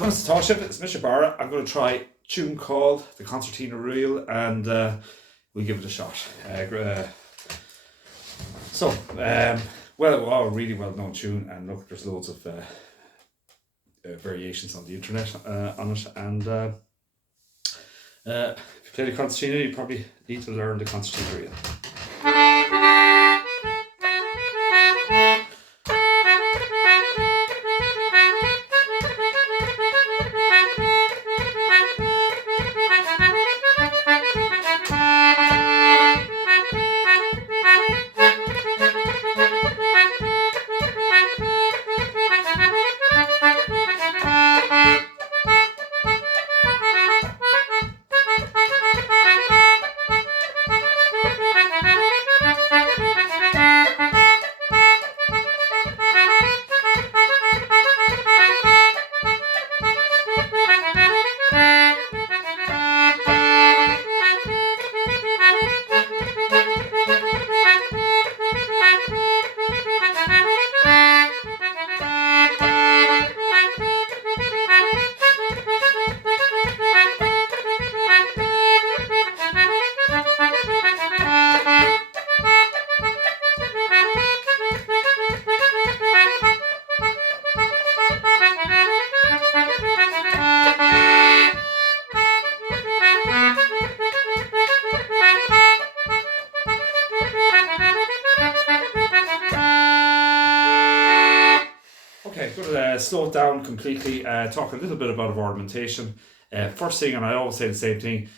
Comes to Toship, it's Mr. Barra. I'm going to try a tune called the Concertina Reel, and we'll give it a shot. Really well known tune, and look, there's loads of variations on the internet on it. And if you play the concertina, you probably need to learn the concertina reel. Okay, going to slow it down completely, talk a little bit about ornamentation. First thing, and I always say the same thing,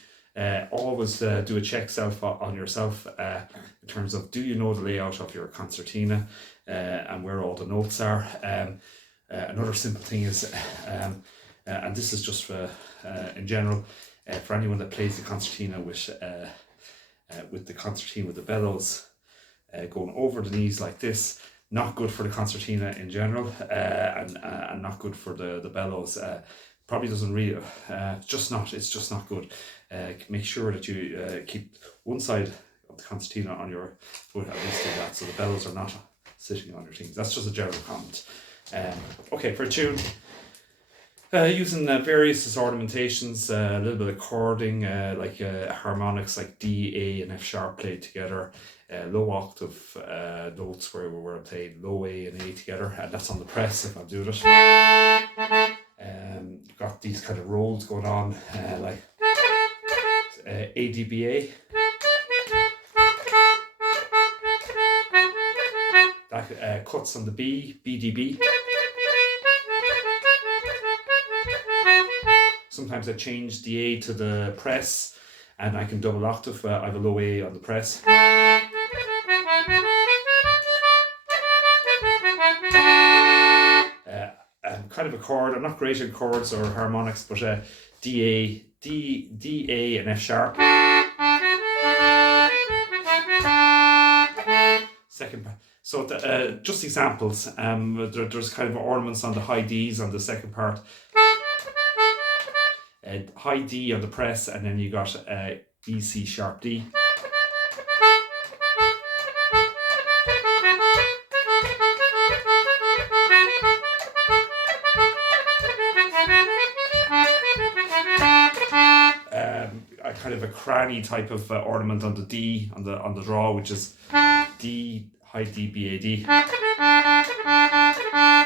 always do a check on yourself in terms of, do you know the layout of your concertina and where all the notes are. Another simple thing is, and this is just for, in general, for anyone that plays the concertina with the concertina with the bellows going over the knees like this. Not good for the concertina in general, and not good for the bellows. Probably doesn't really, it's just not good. Make sure that you keep one side of the concertina on your foot, at least do that, so the bellows are not sitting on your things. That's just a general comment. Okay, for a tune, using various ornamentations, a little bit of chording, like harmonics like D, A and F sharp played together, low octave notes where we're playing low A and A together, and that's on the press if I'm doing it. You've got these kind of rolls going on, like ADBA. That cuts on the B, BDB. Sometimes I change the A to the press, and I can double octave. I have a low A on the press. I'm kind of a chord. I'm not great in chords or harmonics, but D, A, and F sharp. Second part. So just examples. There's kind of ornaments on the high Ds on the second part. High D on the press, and then you got E, C sharp D. Kind of a cranny type of ornament on the D on the draw, which is D, high D, B, A, D.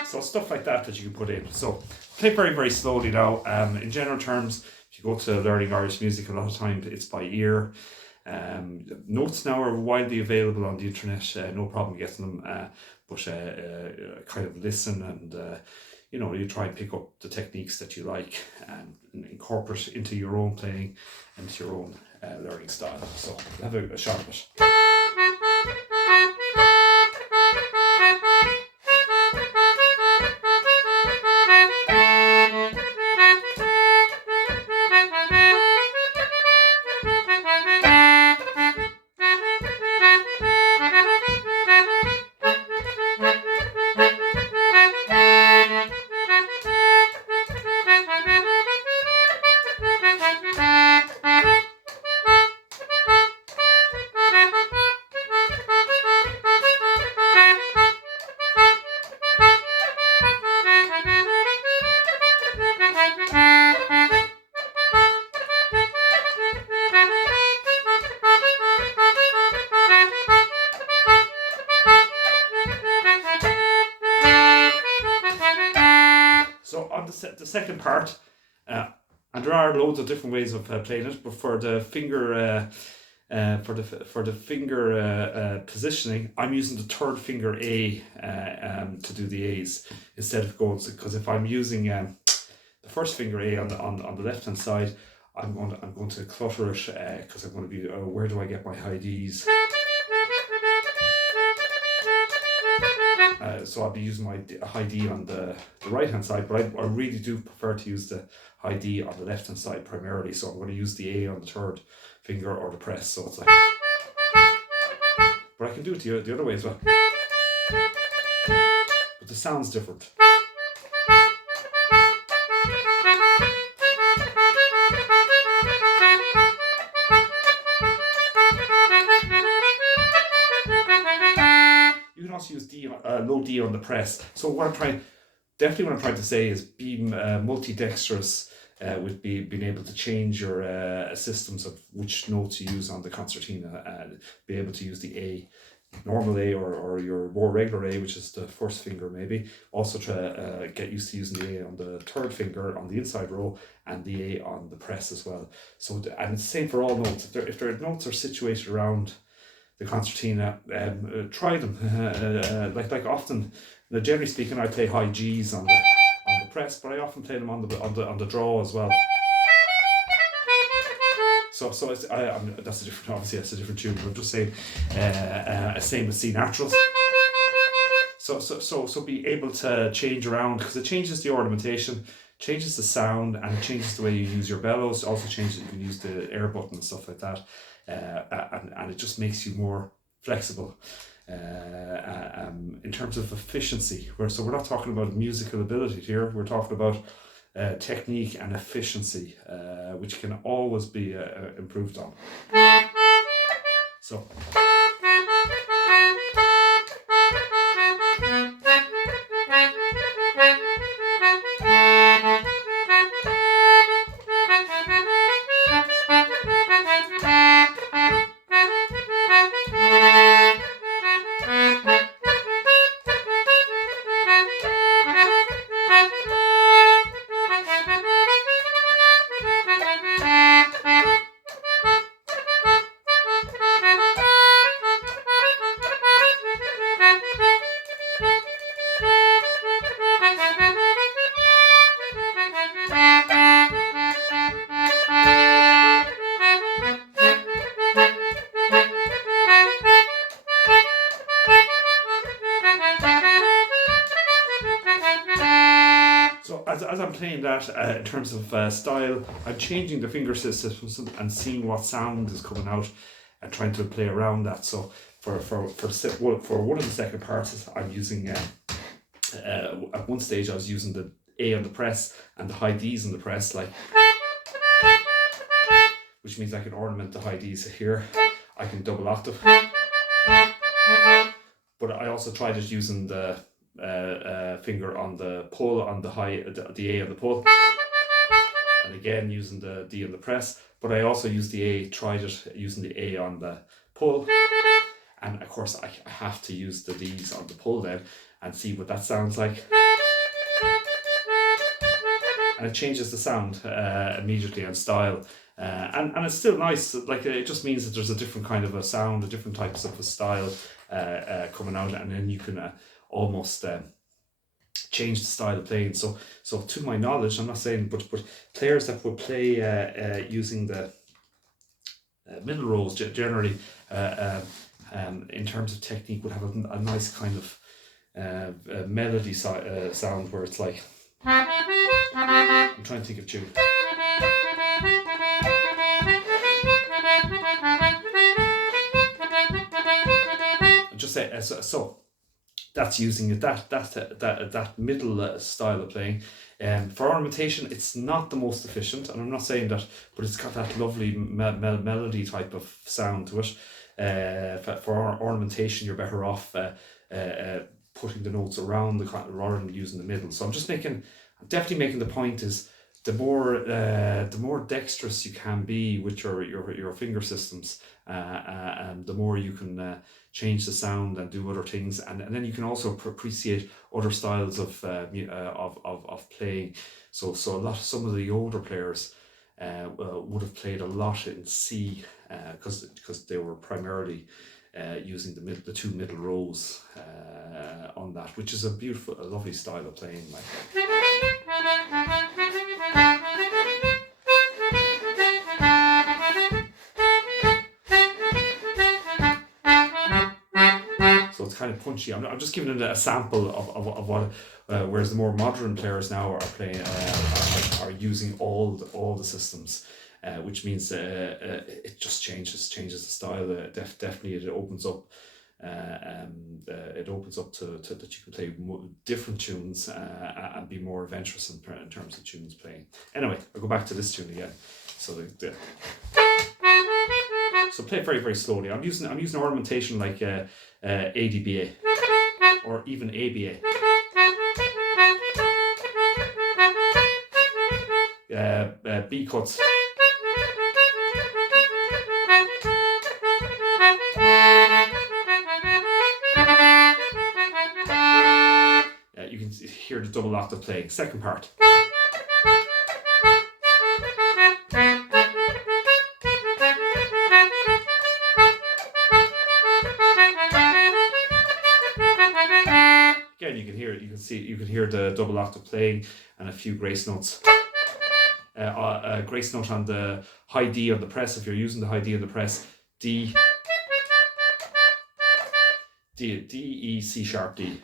So stuff like that you can put in. So play very, very slowly now. In general terms, if you go to learning Irish music, a lot of time it's by ear. Notes now are widely available on the internet. No problem getting them, but kind of listen and you try and pick up the techniques that you like and incorporate into your own playing and into your own learning style. So have a shot of it. So on the second part, and there are loads of different ways of playing it, but for the finger positioning, I'm using the third finger A to do the A's instead of going, because if I'm using the first finger A on the left hand side, I'm going to clutter it because I'm going to be where do I get my high D's? So I'll be using my high D on the right hand side, but I really do prefer to use the high D on the left hand side primarily. So I'm going to use the A on the third finger or the press. So it's like, but I can do it the other way as well. But the sound's different. You can also use low D on the press. So what I'm trying to say is be multi-dexterous with being able to change your systems of which notes you use on the concertina, and be able to use the A, normal A, or your more regular A, which is the first finger maybe. Also try to get used to using the A on the third finger on the inside row, and the A on the press as well. So and it's the same for all notes. If their notes are situated around the concertina, try them. Like often, generally speaking, I play high G's on the press, but I often play them on the draw as well. So it's, that's a different, obviously that's a different tune, but I'm just saying, same with C naturals. So be able to change around, because it changes the ornamentation, changes the sound, and it changes the way you use your bellows. It also changes, you can use the air button and stuff like that. And it just makes you more flexible in terms of efficiency. So we're not talking about musical ability here, we're talking about technique and efficiency, which can always be improved on. So as I'm playing that, in terms of style, I'm changing the finger systems and seeing what sound is coming out and trying to play around that. So for one of the second parts, I'm using at one stage I was using the A on the press and the high D's on the press, like, which means I can ornament the high D's here. I can double octave, but I also tried it using the finger on the pull on the A on the pull, and again using the D on the press. But I also used the A, tried it using the A on the pull, and of course I have to use the D's on the pull then and see what that sounds like. And it changes the sound immediately and style, and it's still nice. Like, it just means that there's a different kind of a sound, a different types of a style coming out, and then you can almost change the style of playing. So to my knowledge, I'm not saying, but players that would play using the middle rows generally, in terms of technique, would have a nice kind of melody sound where it's like, I'm trying to think of tune. Just say so. That's using it, that middle style of playing. For ornamentation, it's not the most efficient, and I'm not saying that, but it's got that lovely melody type of sound to it. For ornamentation, you're better off putting the notes around rather than using the middle. So I'm definitely making the point is the more dexterous you can be with your finger systems, and the more you can change the sound and do other things, and then you can also appreciate other styles of playing. So some of the older players would have played a lot in C, because they were primarily using the two middle rows on that, which is a lovely style of playing. Like. So it's kind of punchy. I'm just giving it a sample of what, whereas the more modern players now are playing, are using all the systems, which means it just changes the style. Definitely, it opens up. It opens up to that you can play different tunes and be more adventurous in terms of tunes playing. Anyway, I'll go back to this tune again. So so play it very, very slowly. I'm using ornamentation like ADBA or even ABA. B cuts. You can hear the double octave playing. Second part. Again, you can hear it. You can hear the double octave playing and a few grace notes. Grace note on the high D on the press. If you're using the high D on the press, D, E, C sharp, D.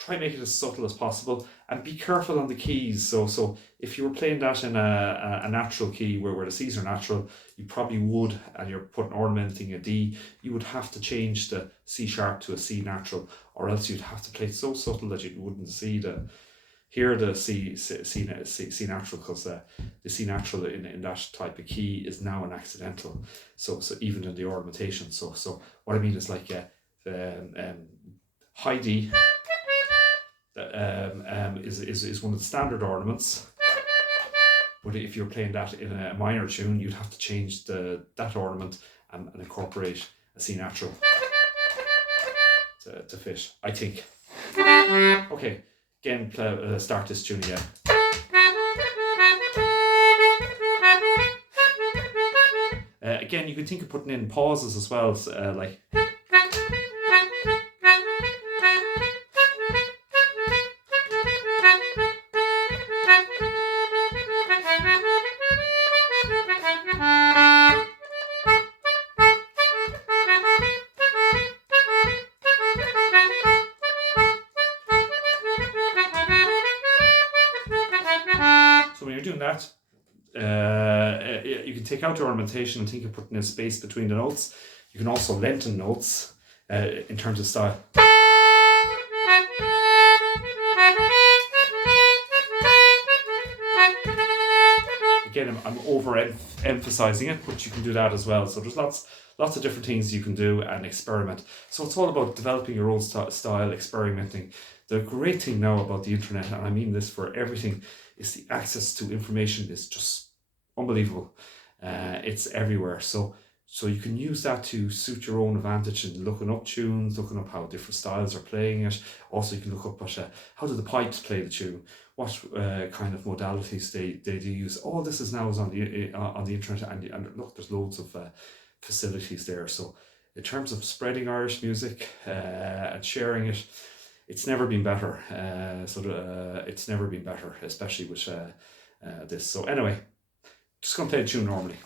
Try and make it as subtle as possible, and be careful on the keys. So if you were playing that in a natural key where the C's are natural, you probably would, and you're ornamenting a D, you would have to change the C sharp to a C natural, or else you'd have to play it so subtle that you wouldn't hear the C natural, because the C natural in that type of key is now an accidental. So even in the ornamentation. So what I mean is like high D. Is one of the standard ornaments, but if you're playing that in a minor tune, you'd have to change that ornament and incorporate a C natural to fit, I think. Okay, again, start this tune again. Again, you can think of putting in pauses as well, like. So when you're doing that, you can take out the ornamentation and think of putting in space between the notes. You can also lengthen notes in terms of style. Again, I'm over-emphasizing it, but you can do that as well. So there's lots of different things you can do and experiment. So it's all about developing your own style, experimenting. The great thing now about the internet, and I mean this for everything, is the access to information is just unbelievable. It's everywhere. So you can use that to suit your own advantage in looking up tunes, looking up how different styles are playing it. Also, you can look up how do the pipes play the tune, what kind of modalities they do use. All this is now on the internet, and look, there's loads of facilities there. So in terms of spreading Irish music and sharing it, it's never been better. It's never been better, especially with this. So anyway, just gonna play the tune normally.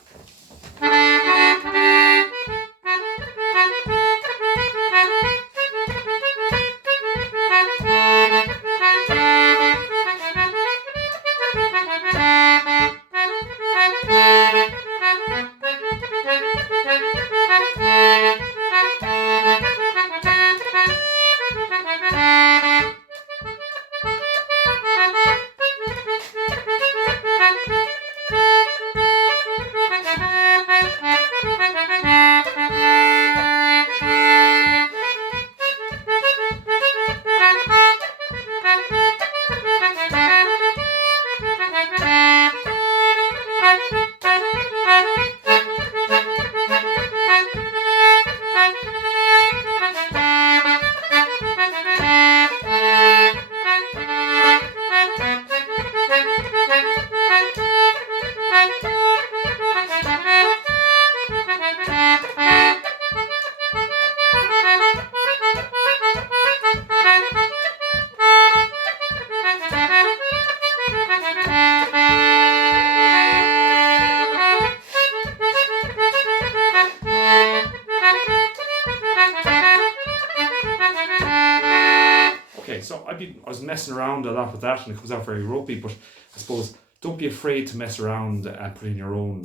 messing around a lot with that and it comes out very ropey, but I suppose don't be afraid to mess around and put in your own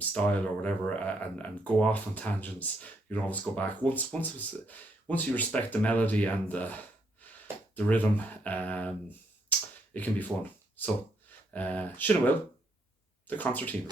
style or whatever, and go off on tangents. You can always go back once you respect the melody and the rhythm. It can be fun. So Shinna Will, the Concertina.